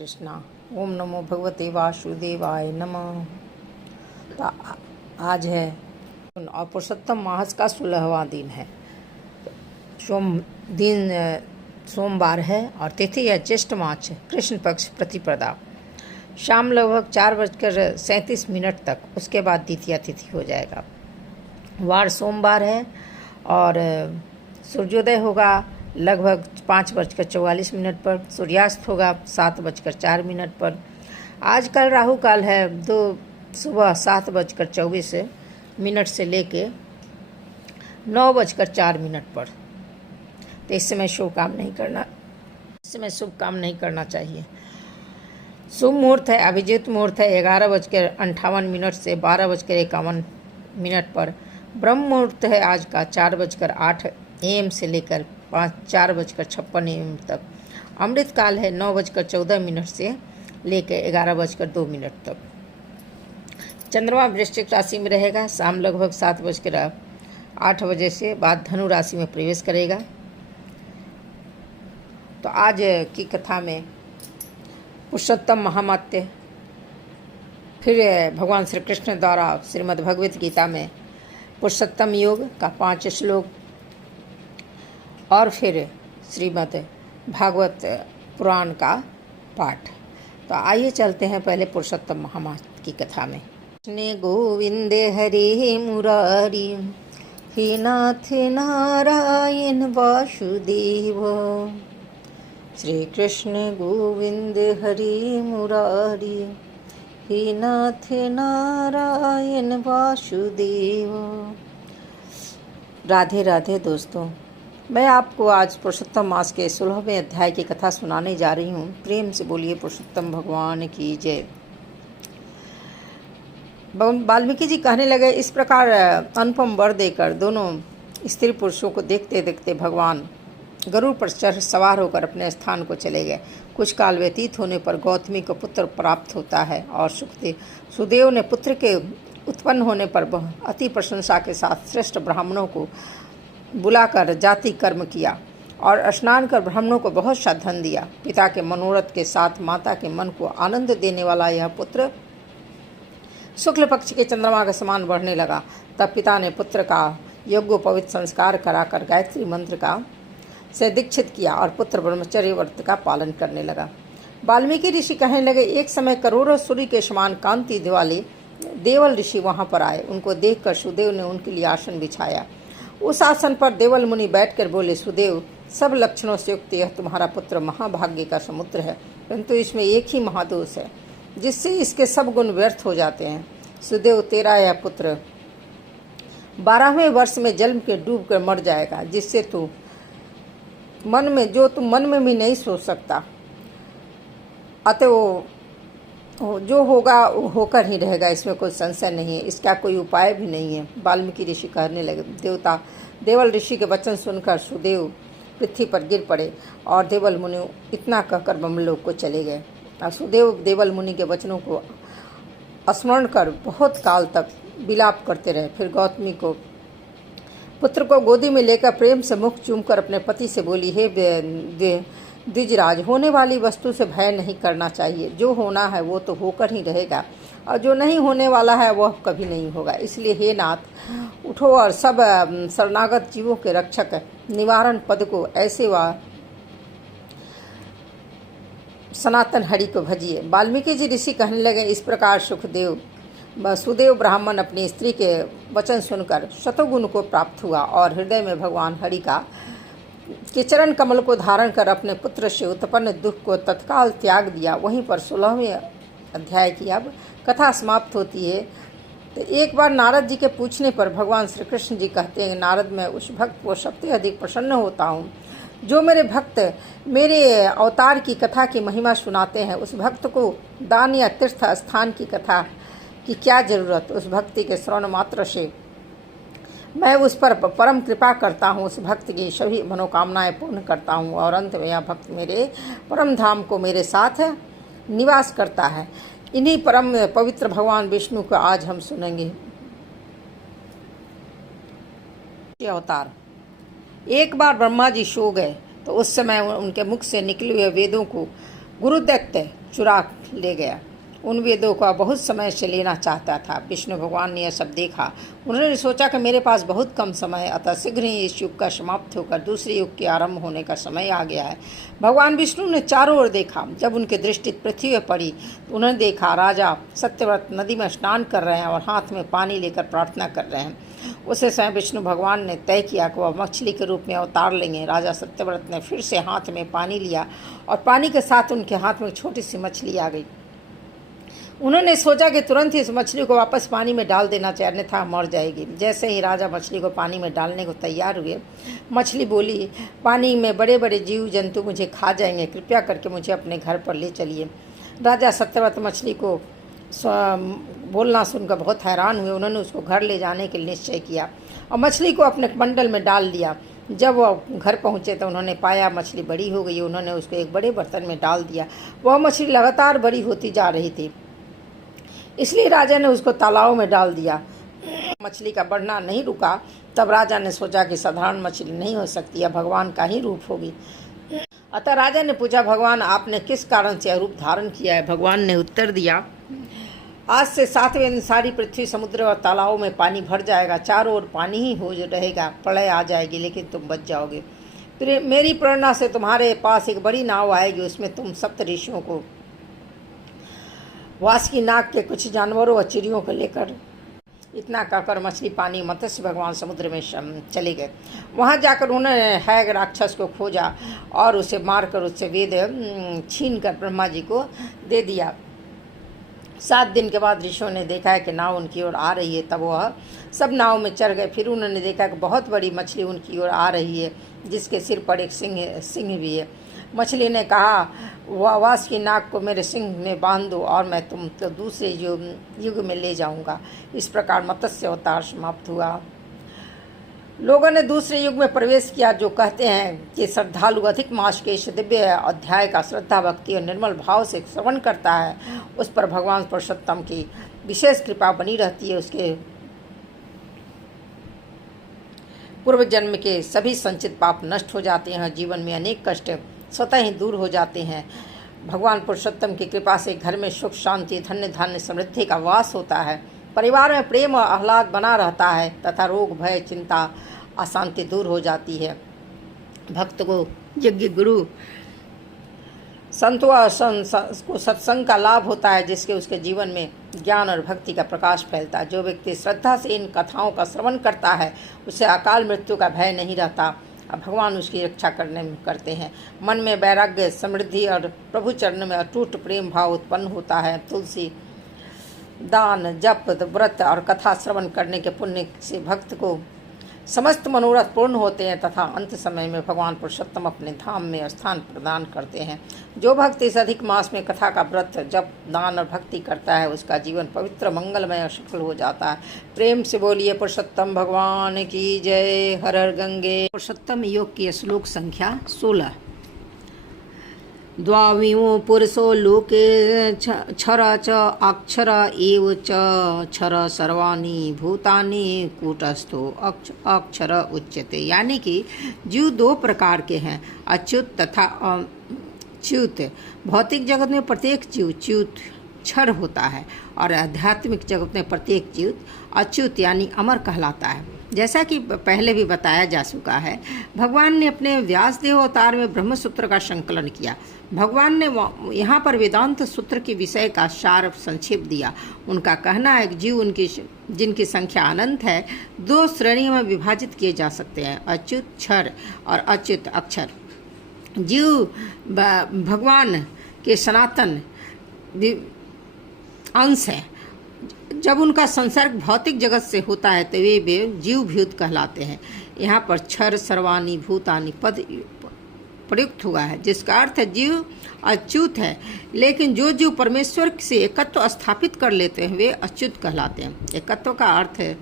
कृष्णा। ओम नमो भगवते वासुदेवाय नमः। तो आज है और पुरुषोत्तम मास का 16वां दिन है। सोमवार है और तिथि है ज्येष्ठ मास, कृष्ण पक्ष प्रतिपदा। शाम लगभग 4:37 तक, उसके बाद द्वितीया तिथि हो जाएगा। वार सोमवार है और सूर्योदय होगा लगभग 5:44 पर, सूर्यास्त होगा 7:04 पर। आजकल राहु काल है सुबह 7:24 से लेके 9:04 पर। तो इस समय शुभ काम नहीं करना चाहिए। शुभ मुहूर्त है, अभिजीत मुहूर्त है 11:58 से 12:51 पर। ब्रह्म मुहूर्त है आज का 4:08 AM से लेकर 4:56 तक। अमृत काल है 9:14 से लेकर 11:02 तक। चंद्रमा वृश्चिक राशि में रहेगा। शाम लगभग 7:08 से बाद धनु राशि में प्रवेश करेगा। तो आज की कथा में पुरुषोत्तम महात्म्य, फिर भगवान श्री कृष्ण द्वारा श्रीमद् भगवत गीता में पुरुषोत्तम योग का 5 श्लोक और फिर श्रीमद् भागवत पुराण का पाठ। तो आइए चलते हैं पहले पुरुषोत्तम महात्म्य की कथा में। कृष्ण गोविंद हरे मुरारी, हे नाथ नारायण वासुदेव। श्री कृष्ण गोविंद हरे मुरारी, हे नाथ नारायण वासुदेव। राधे राधे दोस्तों, मैं आपको आज पुरुषोत्तम मास के 16वें अध्याय की कथा सुनाने जा रही हूँ। प्रेम से बोलिए पुरुषोत्तम भगवान की जय। वाल्मीकि जी कहने लगे, इस प्रकार अनुपम वर देकर दोनों स्त्री पुरुषों को देखते देखते भगवान गरुड़ पर चढ़ सवार होकर अपने स्थान को चले गए। कुछ काल व्यतीत होने पर गौतमी को पुत्र प्राप्त होता है और सुदेव ने पुत्र के उत्पन्न होने पर अति प्रशंसा के साथ श्रेष्ठ ब्राह्मणों को बुलाकर जाति कर्म किया और स्नान कर ब्राह्मणों को बहुत सा धन दिया। पिता के मनोरथ के साथ माता के मन को आनंद देने वाला यह पुत्र शुक्ल पक्ष के चंद्रमा के समान बढ़ने लगा। तब पिता ने पुत्र का यज्ञोपवीत संस्कार कराकर गायत्री मंत्र का से दीक्षित किया और पुत्र ब्रह्मचर्य व्रत का पालन करने लगा। वाल्मीकि ऋषि कहने लगे, एक समय करोड़ों सूर्य के समान कांति वाले देवल ऋषि वहां पर आए। उनको देखकर सुदेव ने उनके लिए आसन बिछाया। उस आसन पर देवल मुनि बैठकर बोले, सुदेव, सब लक्षणों से युक्त यह तुम्हारा पुत्र महाभाग्य का समुद्र है, परंतु इसमें एक ही महादोष है जिससे इसके सब गुण व्यर्थ हो जाते हैं। सुदेव, तेरा यह पुत्र 12वें वर्ष में जल में डूब कर मर जाएगा, जिससे तुम मन में भी नहीं सोच सकता। अतः वो जो होगा वो होकर ही रहेगा, इसमें कोई संशय नहीं है। इसका कोई उपाय भी नहीं है। वाल्मीकि ऋषि कहने लगे। देवल ऋषि के वचन सुनकर सुदेव पृथ्वी पर गिर पड़े और देवल मुनि इतना कहकर ब्रह्मलोक को चले गए। और सुदेव देवल मुनि के वचनों को स्मरण कर बहुत काल तक विलाप करते रहे। फिर गौतमी को पुत्र को गोदी में लेकर प्रेम से मुख चूमकर अपने पति से बोली, हे द्विजराज, होने वाली वस्तु से भय नहीं करना चाहिए। जो होना है वो तो होकर ही रहेगा और जो नहीं होने वाला है वह कभी नहीं होगा। इसलिए हे नाथ, उठो और सब शरणागत जीवों के रक्षक निवारण पद को ऐसे व सनातन हरि को भजिए। वाल्मीकि जी ऋषि कहने लगे, इस प्रकार सुदेव ब्राह्मण अपनी स्त्री के वचन सुनकर शतगुण को प्राप्त हुआ और हृदय में भगवान हरि के चरण कमल को धारण कर अपने पुत्र से उत्पन्न दुख को तत्काल त्याग दिया। वहीं पर 16वें अध्याय की अब कथा समाप्त होती है। तो एक बार नारद जी के पूछने पर भगवान श्री कृष्ण जी कहते हैं, नारद, मैं उस भक्त को सबसे अधिक प्रसन्न होता हूँ जो मेरे भक्त मेरे अवतार की कथा की महिमा सुनाते हैं। उस भक्त को दान या तीर्थ स्थान की कथा की क्या जरूरत। उस भक्ति के श्रवण मात्र से मैं उस पर परम कृपा करता हूँ। उस भक्त की सभी मनोकामनाएं पूर्ण करता हूँ और अंत में यह भक्त मेरे परम धाम को मेरे साथ निवास करता है। इन्हीं परम पवित्र भगवान विष्णु को आज हम सुनेंगे। अवतार। एक बार ब्रह्मा जी सो गए तो उस समय उनके मुख से निकले हुए वेदों को गुरुदैत्य चुरा ले गया। उन वेदों का बहुत समय से लेना चाहता था। विष्णु भगवान ने यह सब देखा। उन्होंने सोचा कि मेरे पास बहुत कम समय है, अतः शीघ्र ही इस युग का समाप्त होकर दूसरे युग के आरंभ होने का समय आ गया है। भगवान विष्णु ने चारों ओर देखा। जब उनकी दृष्टि पृथ्वी पर पड़ी तो उन्होंने देखा राजा सत्यव्रत नदी में स्नान कर रहे हैं और हाथ में पानी लेकर प्रार्थना कर रहे हैं। उसे समय विष्णु भगवान ने तय किया कि वह मछली के रूप में अवतार लेंगे। राजा सत्यव्रत ने फिर से हाथ में पानी लिया और पानी के साथ उनके हाथ में एक छोटी सी मछली आ गई। उन्होंने सोचा कि तुरंत ही इस मछली को वापस पानी में डाल देना चाहिए, अन्यथा मर जाएगी। जैसे ही राजा मछली को पानी में डालने को तैयार हुए, मछली बोली, पानी में बड़े बड़े जीव जंतु मुझे खा जाएंगे, कृपया करके मुझे अपने घर पर ले चलिए। राजा सत्यव्रत मछली को बोलना सुनकर बहुत हैरान हुए। उन्होंने उसको घर ले जाने के लिए निश्चय किया और मछली को अपने मंडल में डाल दिया। जब वह घर पहुँचे तो उन्होंने पाया मछली बड़ी हो गई। उन्होंने उसको एक बड़े बर्तन में डाल दिया। वह मछली लगातार बड़ी होती जा रही थी, इसलिए राजा ने उसको तालाब में डाल दिया। मछली का बढ़ना नहीं रुका। तब राजा ने सोचा कि साधारण मछली नहीं हो सकती, यह भगवान का ही रूप होगी। अतः राजा ने पूछा, भगवान आपने किस कारण से रूप धारण किया है? भगवान ने उत्तर दिया, आज से 7वें दिन सारी पृथ्वी, समुद्र और तालाबों में पानी भर जाएगा। चारों ओर पानी ही हो रहेगा, प्रलय आ जाएगी, लेकिन तुम बच जाओगे। मेरी प्रेरणा से तुम्हारे पास एक बड़ी नाव आएगी, उसमें तुम सप्त ऋषियों को, वासुकी नाग के कुछ जानवरों और चिड़ियों को लेकर। इतना कहकर मछली पानी मत्स्य भगवान समुद्र में चले गए। वहाँ जाकर उन्होंने हैग राक्षस को खोजा और उसे मारकर उससे वेद छीन कर ब्रह्मा जी को दे दिया। 7 दिन के बाद ऋषियों ने देखा है कि नाव उनकी ओर आ रही है। तब वह सब नाव में चढ़ गए। फिर उन्होंने देखा कि बहुत बड़ी मछली उनकी ओर आ रही है, जिसके सिर पर एक सिंह भी है। मछली ने कहा, वासुकी नाग को मेरे सिंह में बांध दो और मैं तुम तो दूसरे युग में ले जाऊंगा। इस प्रकार मत्स्य अवतार समाप्त हुआ। लोगों ने दूसरे युग में प्रवेश किया, जो कहते हैं कि श्रद्धालु अधिक मास के इस दिव्य अध्याय का श्रद्धा भक्ति और निर्मल भाव से श्रवण करता है, उस पर भगवान पुरुषोत्तम की विशेष कृपा बनी रहती है। उसके पूर्व जन्म के सभी संचित पाप नष्ट हो जाते हैं। जीवन में अनेक कष्ट स्वतः ही दूर हो जाते हैं। भगवान पुरुषोत्तम की कृपा से घर में सुख शांति, धन्य धान्य, समृद्धि का वास होता है। परिवार में प्रेम और आह्लाद बना रहता है तथा रोग भय चिंता अशांति दूर हो जाती है। भक्त को यज्ञ गुरु संतों को सत्संग का लाभ होता है, जिसके उसके जीवन में ज्ञान और भक्ति का प्रकाश फैलता है। जो व्यक्ति श्रद्धा से इन कथाओं का श्रवण करता है, उसे अकाल मृत्यु का भय नहीं रहता। भगवान उसकी रक्षा करते हैं। मन में वैराग्य, समृद्धि और प्रभु चरण में अटूट प्रेम भाव उत्पन्न होता है। तुलसी दान, जप, व्रत और कथा श्रवण करने के पुण्य से भक्त को समस्त मनोरथ पूर्ण होते हैं तथा अंत समय में भगवान पुरुषोत्तम अपने धाम में स्थान प्रदान करते हैं। जो भक्त इस अधिक मास में कथा का व्रत, जप, दान और भक्ति करता है, उसका जीवन पवित्र, मंगलमय और सफल हो जाता है। प्रेम से बोलिए पुरुषोत्तम भगवान की जय। हर हर गंगे। पुरुषोत्तम योग की श्लोक संख्या 16। द्वाविमो पुरुषो लोके क्षर च अक्षर एव च क्षर सर्वाणि भूतानि कूटस्थो अक्षर उच्यते। यानी कि जीव 2 प्रकार के हैं, अच्युत तथा अच्युत। भौतिक जगत में प्रत्येक जीव च्युत क्षर होता है और आध्यात्मिक जगत में प्रत्येक जीव अच्युत यानी अमर कहलाता है। जैसा कि पहले भी बताया जा चुका है, भगवान ने अपने व्यासदेव अवतार में ब्रह्मसूत्र का संकलन किया। भगवान ने यहाँ पर वेदांत सूत्र के विषय का सार संक्षेप दिया। उनका कहना है कि जीव जिनकी संख्या अनंत है, 2 श्रेणियों में विभाजित किए जा सकते हैं, अच्युत क्षर और अच्युत अक्षर। जीव भगवान के सनातन अंश है। जब उनका संसर्ग भौतिक जगत से होता है तो वे जीवभूत कहलाते हैं। यहाँ पर क्षर सर्वाणि भूतानि पद प्रयुक्त हुआ है, जिसका अर्थ है जीव अच्युत है। लेकिन जो जीव परमेश्वर से एकत्व स्थापित कर लेते हैं, वे अच्युत कहलाते हैं। एकत्व का अर्थ है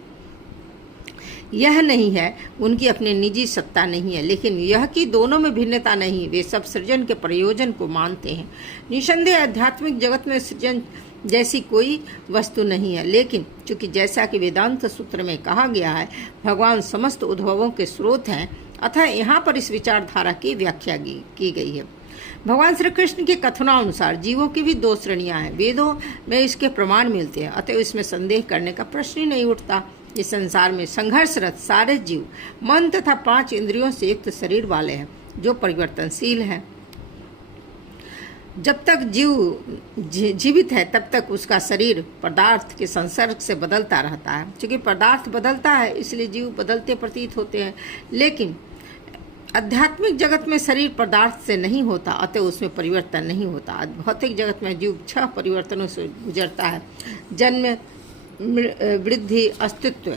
यह नहीं है उनकी अपनी निजी सत्ता नहीं है, लेकिन यह कि दोनों में भिन्नता नहीं, वे सब सृजन के प्रयोजन को मानते हैं। निसंदेह आध्यात्मिक जगत में सृजन जैसी कोई वस्तु नहीं है, लेकिन चूंकि जैसा कि वेदांत सूत्र में कहा गया है, भगवान समस्त उद्भवों के स्रोत हैं, अतः यहाँ पर इस विचारधारा की व्याख्या की गई है। भगवान श्री कृष्ण के कथनानुसार जीवों की भी दो श्रेणियां हैं। वेदों में इसके प्रमाण मिलते हैं, अतः इसमें संदेह करने का प्रश्न ही नहीं उठता। इस संसार में संघर्षरत सारे जीव मन तथा 5 इंद्रियों से युक्त शरीर वाले हैं, जो परिवर्तनशील हैं। जब तक जीव जीवित है तब तक उसका शरीर पदार्थ के संसर्ग से बदलता रहता है। क्योंकि पदार्थ बदलता है इसलिए जीव बदलते प्रतीत होते हैं, लेकिन आध्यात्मिक जगत में शरीर पदार्थ से नहीं होता, अतः उसमें परिवर्तन नहीं होता। भौतिक जगत में जीव 6 परिवर्तनों से गुजरता है: जन्म, वृद्धि, अस्तित्व,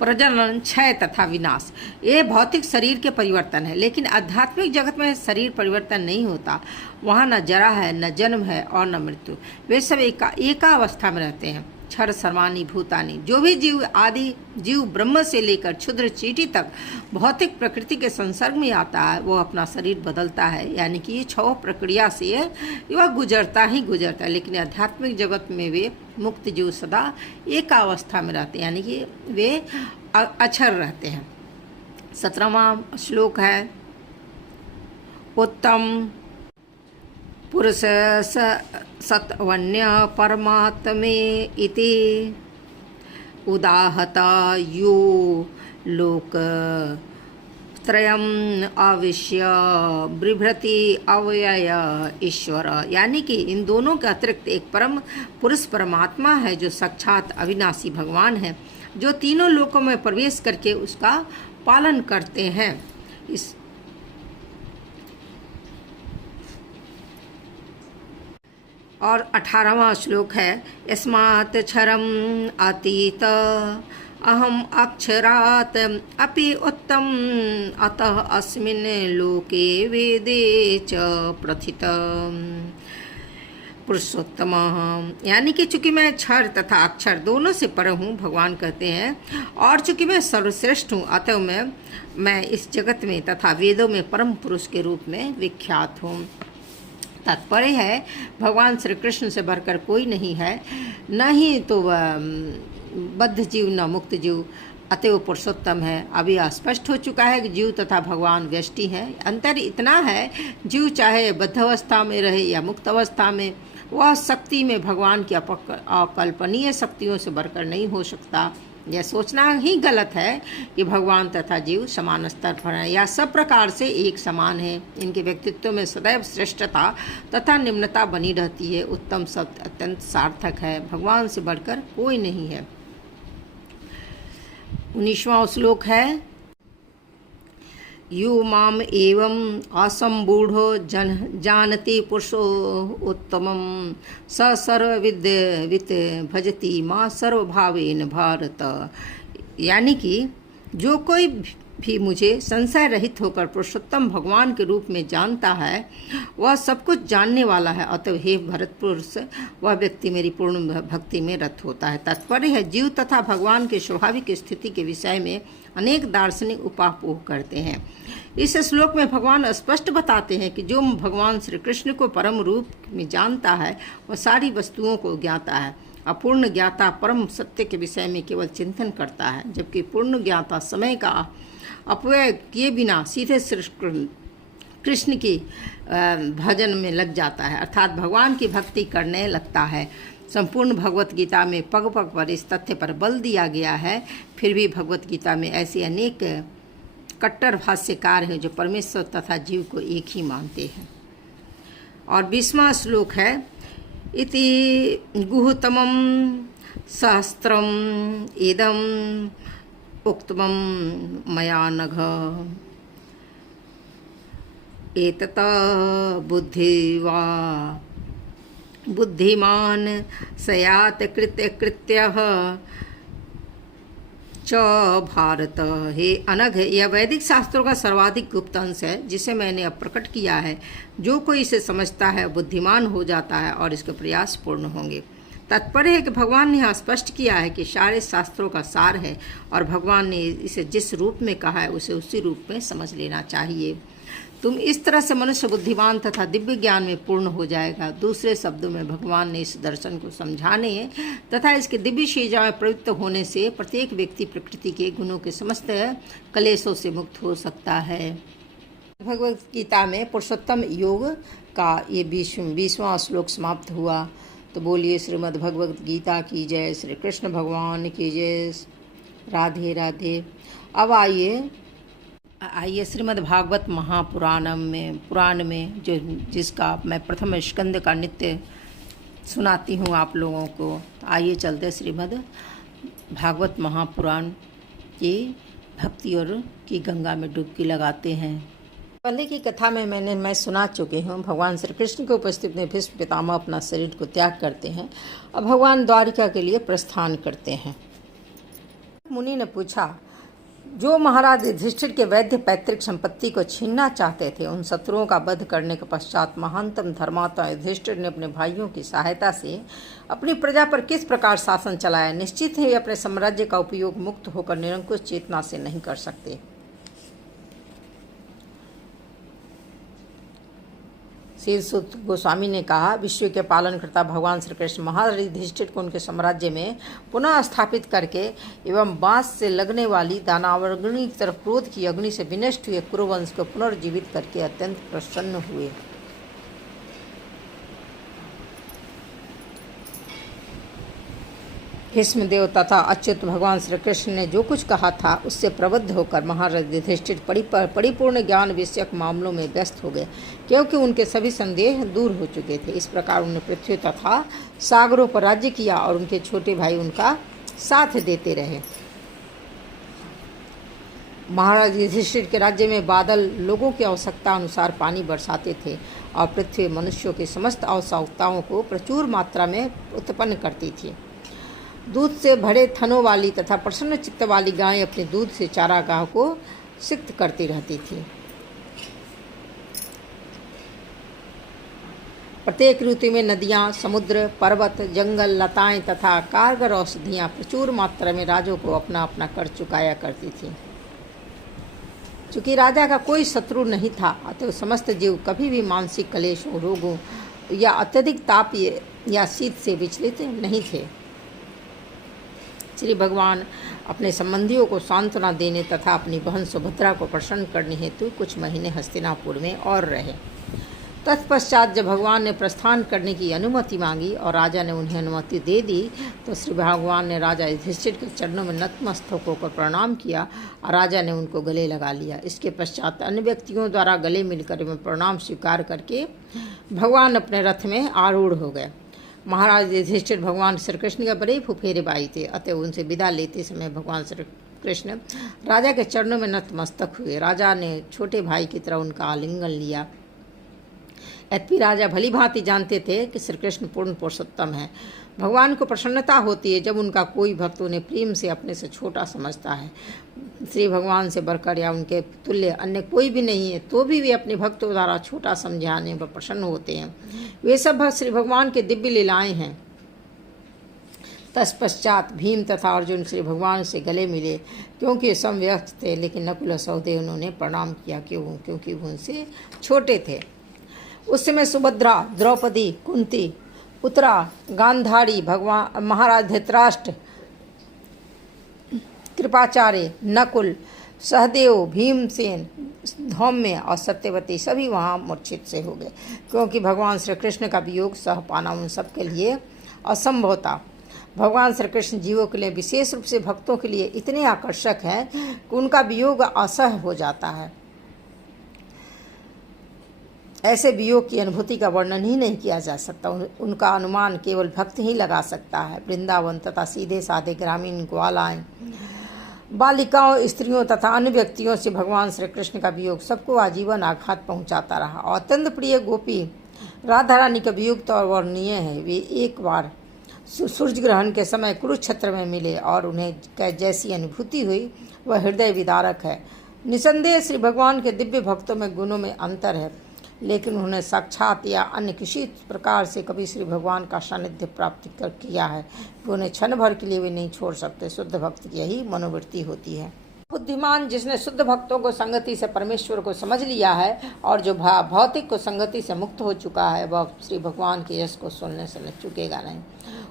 प्रजनन, क्षय तथा विनाश। ये भौतिक शरीर के परिवर्तन है, लेकिन आध्यात्मिक जगत में शरीर परिवर्तन नहीं होता। वहाँ न जरा है, न जन्म है और न मृत्यु। वे सब एकावस्था में रहते हैं। क्षर सर्वाणी भूतानि। जो भी जीव आदि जीव ब्रह्म से लेकर क्षुद्र चींटी तक भौतिक प्रकृति के संसर्ग में आता है, वो अपना शरीर बदलता है। यानी कि ये 6 प्रक्रिया से वह गुजरता ही गुजरता है। लेकिन आध्यात्मिक जगत में वे मुक्त जीव सदा एक अवस्था में रहते हैं, यानी कि वे अक्षर रहते हैं। 17वां श्लोक है: उत्तम पुरुष सत्वन्य परमात्मे इति उदाहता यो लोक त्रयम अविश्य बिभ्रति अव्यय ईश्वर। यानी कि इन दोनों के अतिरिक्त एक परम पुरुष परमात्मा है, जो साक्षात अविनाशी भगवान है, जो तीनों लोकों में प्रवेश करके उसका पालन करते हैं। इस और 18वां श्लोक है: यस्मात् क्षरम अतीत अहम अक्षरात् अपि उत्तम अतः अस्मिन् लोके वेदे च प्रथित पुरुषोत्तम। यानी कि चूंकि मैं क्षर तथा अक्षर दोनों से पर हूँ, भगवान कहते हैं, और चूंकि मैं सर्वश्रेष्ठ हूँ, अतः मैं इस जगत में तथा वेदों में परम पुरुष के रूप में विख्यात हूँ। तात्पर्य है भगवान श्री कृष्ण से बढ़कर कोई नहीं है, न ही तो वह बद्ध जीव न मुक्त जीव, अतः वो पुरुषोत्तम है। अभी स्पष्ट हो चुका है कि जीव तथा भगवान व्यष्टि हैं। अंतर इतना है, जीव चाहे बद्ध अवस्था में रहे या मुक्त अवस्था में, वह शक्ति में भगवान की अकल्पनीय शक्तियों से बढ़कर नहीं हो सकता। यह सोचना ही गलत है कि भगवान तथा जीव समान स्तर पर हैं या सब प्रकार से एक समान है। इनके व्यक्तित्व में सदैव श्रेष्ठता तथा निम्नता बनी रहती है। उत्तम शब्द अत्यंत सार्थक है, भगवान से बढ़कर कोई नहीं है। 19वां श्लोक है: यो माम एवं असंबूढ़ो जानति पुरुषो उत्तमं स सर्वविद्वित भजति मां सर्वभावेन भारत। यानी कि जो कोई भी मुझे संशय रहित होकर पुरुषोत्तम भगवान के रूप में जानता है, वह सब कुछ जानने वाला है। अतः हे भरत पुरुष, वह व्यक्ति मेरी पूर्ण भक्ति में रत होता है। तात्पर्य है जीव तथा भगवान की स्वाभाविक स्थिति के विषय में अनेक दार्शनिक उपापोह करते हैं। इस श्लोक में भगवान स्पष्ट बताते हैं कि जो भगवान श्री कृष्ण को परम रूप में जानता है, वह सारी वस्तुओं को ज्ञाता है। अपूर्ण ज्ञाता परम सत्य के विषय में केवल चिंतन करता है, जबकि पूर्ण ज्ञाता समय का अपव्यय किए बिना सीधे श्री कृष्ण की भजन में लग जाता है, अर्थात भगवान की भक्ति करने लगता है। संपूर्ण भगवत गीता में पग पग पर इस तथ्य पर बल दिया गया है। फिर भी भगवत गीता में ऐसे अनेक कट्टर भाष्यकार हैं जो परमेश्वर तथा जीव को एक ही मानते हैं। और 20वां श्लोक है: इति गुहतमं सहस्त्रम इदम उक्तमं मया नघ एतत बुद्धिमान सयात कृत्यः च भारत। हे अनघ, यह वैदिक शास्त्रों का सर्वाधिक गुप्त अंश है जिसे मैंने अब प्रकट किया है। जो कोई इसे समझता है बुद्धिमान हो जाता है और इसके प्रयास पूर्ण होंगे। तात्पर्य है कि भगवान ने यहाँ स्पष्ट किया है कि सारे शास्त्रों का सार है और भगवान ने इसे जिस रूप में कहा है उसे उसी रूप में समझ लेना चाहिए। तुम इस तरह से मनुष्य बुद्धिमान तथा दिव्य ज्ञान में पूर्ण हो जाएगा। दूसरे शब्दों में भगवान ने इस दर्शन को समझाने तथा इसके दिव्य शीजा में प्रवृत्त होने से प्रत्येक व्यक्ति प्रकृति के गुणों के समस्त कलेशों से मुक्त हो सकता है। भगवत गीता में पुरुषोत्तम योग का ये 20वां श्लोक समाप्त हुआ। तो बोलिए श्रीमद् भगवत गीता की जय, श्री कृष्ण भगवान की जय, राधे राधे। अब आइए श्रीमद् भागवत पुराण में जिसका मैं प्रथम स्कंद का नित्य सुनाती हूँ आप लोगों को। आइए चलते श्रीमद् भागवत महापुराण की भक्ति और की गंगा में डुबकी लगाते हैं। पहले की कथा में मैं सुना चुकी हूँ। भगवान श्री कृष्ण के उपस्थित में भीष्म पितामह अपना शरीर को त्याग करते हैं और भगवान द्वारिका के लिए प्रस्थान करते हैं। मुनि ने पूछा, जो महाराज युधिष्ठिर के वैद्य पैतृक संपत्ति को छीनना चाहते थे, उन शत्रुओं का वध करने के पश्चात महानतम धर्मात्मा युधिष्ठिर ने अपने भाइयों की सहायता से अपनी प्रजा पर किस प्रकार शासन चलाया। निश्चित ही अपने साम्राज्य का उपयोग मुक्त होकर निरंकुश चेतना से नहीं कर सकते। श्री सुत गोस्वामी ने कहा, विश्व के पालनकर्ता भगवान श्री कृष्ण महाराज युधिष्ठिर को उनके साम्राज्य में पुनः स्थापित करके एवं बांस से लगने वाली दानवाग्नि की तरफ क्रोध की अग्नि से विनष्ट हुए कुरुवंश को पुनर्जीवित करके अत्यंत प्रसन्न हुए। भीष्मदेव तथा अच्युत भगवान श्री कृष्ण ने जो कुछ कहा था उससे प्रबुद्ध होकर महाराज युधिष्ठिर परिपूर्ण ज्ञान विषयक मामलों में व्यस्त हो गए, क्योंकि उनके सभी संदेह दूर हो चुके थे। इस प्रकार उन्होंने पृथ्वी तथा सागरों पर राज्य किया और उनके छोटे भाई उनका साथ देते रहे। महाराज युधिष्ठिर के राज्य में बादल लोगों की आवश्यकता अनुसार पानी बरसाते थे और पृथ्वी मनुष्यों की समस्त आवश्यकताओं को प्रचुर मात्रा में उत्पन्न करती थी। दूध से भरे थनों वाली तथा प्रसन्न चित्त वाली गायें अपने दूध से चारागाह को सिक्त करती रहती थी। प्रत्येक ऋतु में नदियां, समुद्र, पर्वत, जंगल, लताएं तथा कारगर औषधियां प्रचुर मात्रा में राजों को अपना अपना कर चुकाया करती थी। चूंकि राजा का कोई शत्रु नहीं था, अतः समस्त जीव कभी भी मानसिक कलेशों, रोगों या अत्यधिक ताप या शीत से विचलित नहीं थे। श्री भगवान अपने संबंधियों को सांत्वना देने तथा अपनी बहन सुभद्रा को प्रसन्न करने हेतु कुछ महीने हस्तिनापुर में और रहे। तत्पश्चात जब भगवान ने प्रस्थान करने की अनुमति मांगी और राजा ने उन्हें अनुमति दे दी, तो श्री भगवान ने राजा युधिष्ठिर के चरणों में नतमस्तक होकर प्रणाम किया और राजा ने उनको गले लगा लिया। इसके पश्चात अन्य व्यक्तियों द्वारा गले मिलकर एवं प्रणाम स्वीकार करके भगवान अपने रथ में आरूढ़ हो गए। महाराज युधिष्ठिर भगवान श्री कृष्ण के बड़े फुफेरे भाई थे, अतः उनसे विदा लेते समय भगवान श्री कृष्ण राजा के चरणों में नतमस्तक हुए। राजा ने छोटे भाई की तरह उनका आलिंगन लिया। यद्यपि राजा भली भांति जानते थे कि श्री कृष्ण पूर्ण पुरुषोत्तम है। भगवान को प्रसन्नता होती है जब उनका कोई भक्त उन्हें प्रेम से अपने से छोटा समझता है। श्री भगवान से बढ़कर या उनके तुल्य अन्य कोई भी नहीं है, तो भी वे अपने भक्तों द्वारा छोटा समझाने पर प्रसन्न होते हैं। वे सब भक्त श्री भगवान के दिव्य लीलाएं हैं। तत्पश्चात भीम तथा अर्जुन श्री भगवान से गले मिले, क्योंकि समव्यक्त थे, लेकिन नकुल और सहदेव उन्होंने प्रणाम किया क्योंकि वो उनसे छोटे थे। उस समय सुभद्रा, द्रौपदी, कुंती, उत्तरा, गांधारी, भगवान महाराज धृतराष्ट्र, कृपाचार्य, नकुल, सहदेव, भीमसेन, धौम्य और सत्यवती सभी वहाँ मूर्छित से हो गए, क्योंकि भगवान श्री कृष्ण का वियोग सह पाना उन सबके लिए असंभव था। भगवान श्री कृष्ण जीवों के लिए, विशेष रूप से भक्तों के लिए इतने आकर्षक हैं कि उनका वियोग असह्य हो जाता है। ऐसे वियोग की अनुभूति का वर्णन ही नहीं किया जा सकता। उनका अनुमान केवल भक्त ही लगा सकता है। वृंदावन तथा सीधे साधे ग्रामीण ग्वालाएं, बालिकाओं, स्त्रियों तथा अन्य व्यक्तियों से भगवान श्री कृष्ण का वियोग सबको आजीवन आघात पहुंचाता रहा। और अत्यंत प्रिय गोपी राधा रानी का वियोग तो वर्णनीय है। वे एक बार सूर्य ग्रहण के समय कुरुक्षेत्र में मिले और उन्हें जैसी अनुभूति हुई वह हृदय विदारक है। निसंदेह श्री भगवान के दिव्य भक्तों में गुणों में अंतर है, लेकिन उन्हें साक्षात या अन्य किसी प्रकार से कभी श्री भगवान का सानिध्य प्राप्त किया है। उन्हें क्षण भर के लिए भी नहीं छोड़ सकते। शुद्ध भक्त की यही मनोवृत्ति होती है। बुद्धिमान जिसने शुद्ध भक्तों को संगति से परमेश्वर को समझ लिया है और जो भौतिक को संगति से मुक्त हो चुका है, वह श्री भगवान के यश को सुनने से न चुकेगा नहीं।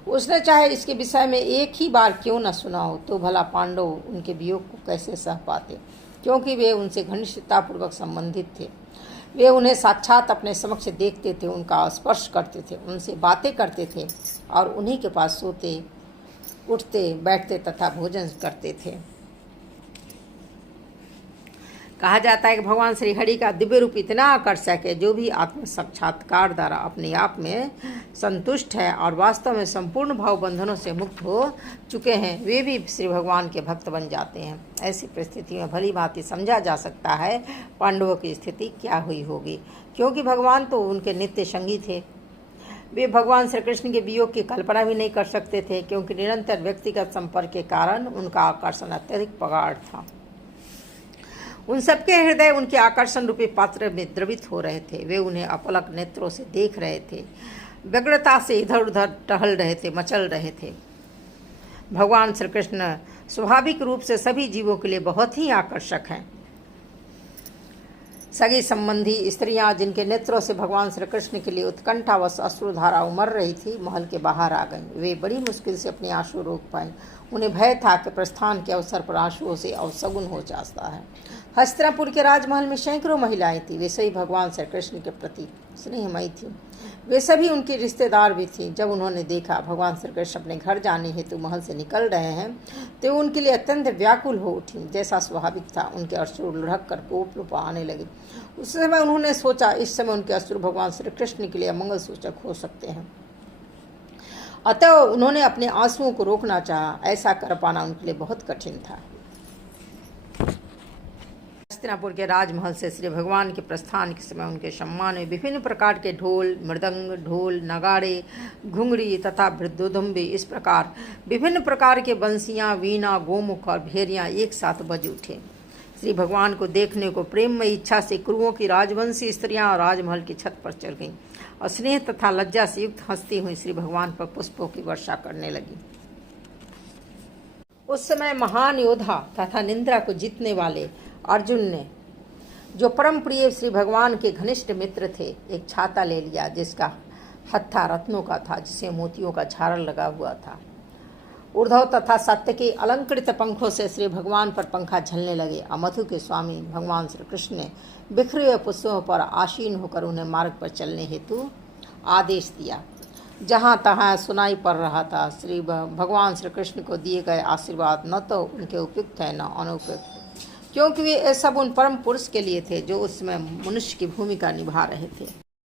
उसने चाहे इसके विषय में एक ही बार क्यों न सुना हो, तो भला पांडव उनके वियोग को कैसे सह पाते, क्योंकि वे उनसे घनिष्ठतापूर्वक संबंधित थे। वे उन्हें साक्षात अपने समक्ष देखते थे, उनका स्पर्श करते थे, उनसे बातें करते थे और उन्हीं के पास सोते, उठते, बैठते तथा भोजन करते थे। कहा जाता है कि भगवान श्री हरि का दिव्य रूप इतना आकर्षक है, जो भी आत्म साक्षात्कार द्वारा अपने आप में संतुष्ट है और वास्तव में संपूर्ण भाव बंधनों से मुक्त हो चुके हैं, वे भी श्री भगवान के भक्त बन जाते हैं। ऐसी परिस्थिति में भली भांति समझा जा सकता है पांडवों की स्थिति क्या हुई होगी, क्योंकि भगवान तो उनके नित्य संगी थे। वे भगवान श्री कृष्ण के वियोग की कल्पना भी नहीं कर सकते थे, क्योंकि निरंतर व्यक्तिगत संपर्क के कारण उनका आकर्षण अत्यधिक प्रगाढ़ था। उन सबके हृदय उनके आकर्षण रूपी पात्र में द्रवित हो रहे थे। वे उन्हें अपलक नेत्रों से देख रहे थे, व्यग्रता से इधर उधर टहल रहे थे, मचल रहे थे। भगवान श्री कृष्ण स्वाभाविक रूप से सभी जीवों के लिए बहुत ही आकर्षक हैं। सगी संबंधी स्त्रियां जिनके नेत्रों से भगवान श्री कृष्ण के लिए उत्कंठावश अश्रुधारा उमड़ रही थी, महल के बाहर आ गईं। वे बड़ी मुश्किल से अपने आंसू रोक पाईं। उन्हें भय था कि प्रस्थान के अवसर पर आंसुओं से अवशगुन हो जाता है। हस्तिनापुर के राजमहल में सैकड़ों महिलाएं थीं। वे सभी भगवान श्री कृष्ण के प्रति स्नेहमयी थीं। वे सभी उनकी रिश्तेदार भी थीं। जब उन्होंने देखा भगवान श्री कृष्ण अपने घर जाने हेतु महल से निकल रहे हैं, तो उनके लिए अत्यंत व्याकुल हो उठी। जैसा स्वाभाविक था, उनके अश्रु लुढ़क कर कोप आने लगे। उस समय उन्होंने सोचा, इस समय उनके अश्रु भगवान श्री कृष्ण के लिए मंगल सूचक हो सकते हैं। अतः उन्होंने अपने आंसुओं को रोकना चाहा। ऐसा कर पाना उनके लिए बहुत कठिन था। हस्तिनापुर के राजमहल से श्री भगवान के प्रस्थान के समय उनके सम्मान में विभिन्न प्रकार के ढोल, मृदंग, ढोल, नगाड़े, घुंगड़ी तथा वृद्धोदम्बे, इस प्रकार विभिन्न प्रकार के बंसियां, वीणा, गोमुख और भेरियां एक साथ बज उठे। श्री भगवान को देखने को प्रेममयी इच्छा से कुरुओं की राजवंशी स्त्रियां राजमहल की छत पर चढ़ गईं और स्नेह तथा लज्जा से युक्त हंसती हुई श्री भगवान पर पुष्पों की वर्षा करने लगी। उस समय महान योद्धा तथा निंद्रा को जीतने वाले अर्जुन ने, जो परम प्रिय श्री भगवान के घनिष्ठ मित्र थे, एक छाता ले लिया जिसका हत्था रत्नों का था, जिसे मोतियों का झालर लगा हुआ था। उर्धव तथा सत्य के अलंकृत पंखों से श्री भगवान पर पंखा झलने लगे। मधु के स्वामी भगवान श्री कृष्ण ने बिखरे हुए पुष्पों पर आसीन होकर उन्हें मार्ग पर चलने हेतु आदेश दिया। जहाँ तहाँ सुनाई पड़ रहा था, श्री भगवान श्री कृष्ण को दिए गए आशीर्वाद न तो उनके उपयुक्त है न अनुपयुक्त, क्योंकि वे सब उन परम पुरुष के लिए थे जो उस समय मनुष्य की भूमिका निभा रहे थे।